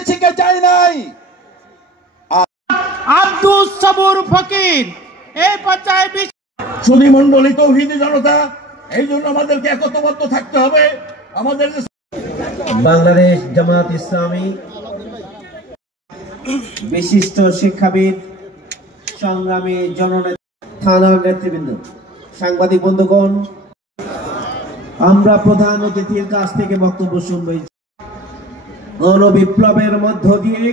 দিয়েছি কে চাই নাই। আব্দুস সবুর ফকির এই পর্যায়ে সুধী মণ্ডলী, তৌহিদি জনতা, এই জন্য আমাদেরকে একতাবদ্ধ থাকতে হবে। আমাদের বাংলাদেশ জামাত ইসলামী বিশিষ্ট শিক্ষাবিদ, সংগ্রামী জননেতা, থানার নেতৃবৃন্দ, সাংবাদিক বন্ধুগণ, আমরা প্রধান অতিথির কাছ থেকে বক্তব্য শুনব। গণবিপ্লবের মধ্য দিয়ে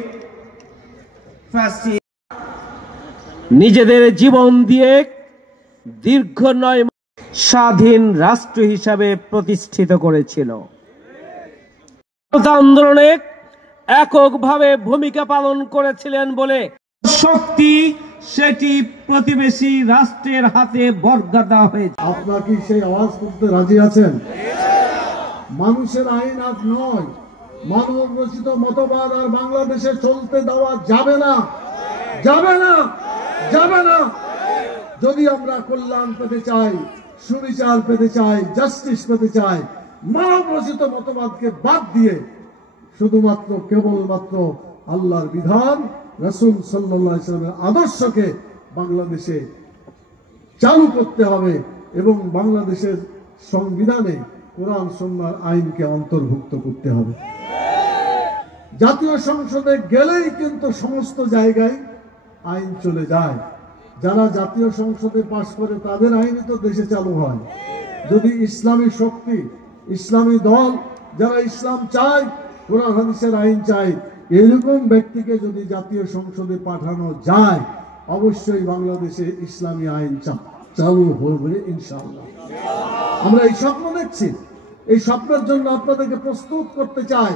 নিজেদের জীবন দিয়ে দীর্ঘ 9 মাস স্বাধীন রাষ্ট্র হিসাবে প্রতিষ্ঠিত করেছিল। আন্দোলনে এককভাবে ভূমিকা পালন করেছিলেন বলে শক্তি সেটি প্রতিবেশী রাষ্ট্রের হাতে বর্গা হয়েছে। আপনারা কি সেই আওয়াজ করতে রাজি আছেন? মানুষের আইন আজ নয়, মানব রচিত মতবাদ আর বাংলাদেশে চলতে দেওয়া যাবে না, যাবে না, যাবে না। যদি আমরা কল্যাণ পেতে চাই, সুবিচার পেতে চাই, জাস্টিস পেতে চাই, মানব রচিত মতবাদকে বাদ দিয়ে শুধুমাত্র কেবলমাত্র আল্লাহর বিধান, রাসূল সাল্লাল্লাহু আলাইহি ওয়াসাল্লামের আদর্শকে বাংলাদেশে চালু করতে হবে এবং বাংলাদেশের সংবিধানে কোরআন সুন্নাহর আইনকে অন্তর্ভুক্ত করতে হবে। জাতীয় সংসদে গেলেই কিন্তু সমস্ত জায়গায় আইন চলে যায়। যারা জাতীয় সংসদে পাশ করে তাদের আইনই তো দেশে চালু হয়। যদি ইসলামী শক্তি, ইসলামী দল, যারা ইসলাম চায়, কোরআন হাদিসের আইন চায়, এরকম ব্যক্তিকে যদি জাতীয় সংসদে পাঠানো যায়, অবশ্যই বাংলাদেশে ইসলামী আইন চালু হবে ইনশাআল্লাহ। আমরা এই স্বপ্ন দেখছি, এই স্বপ্নের জন্য আপনাদেরকে প্রস্তুত করতে চাই।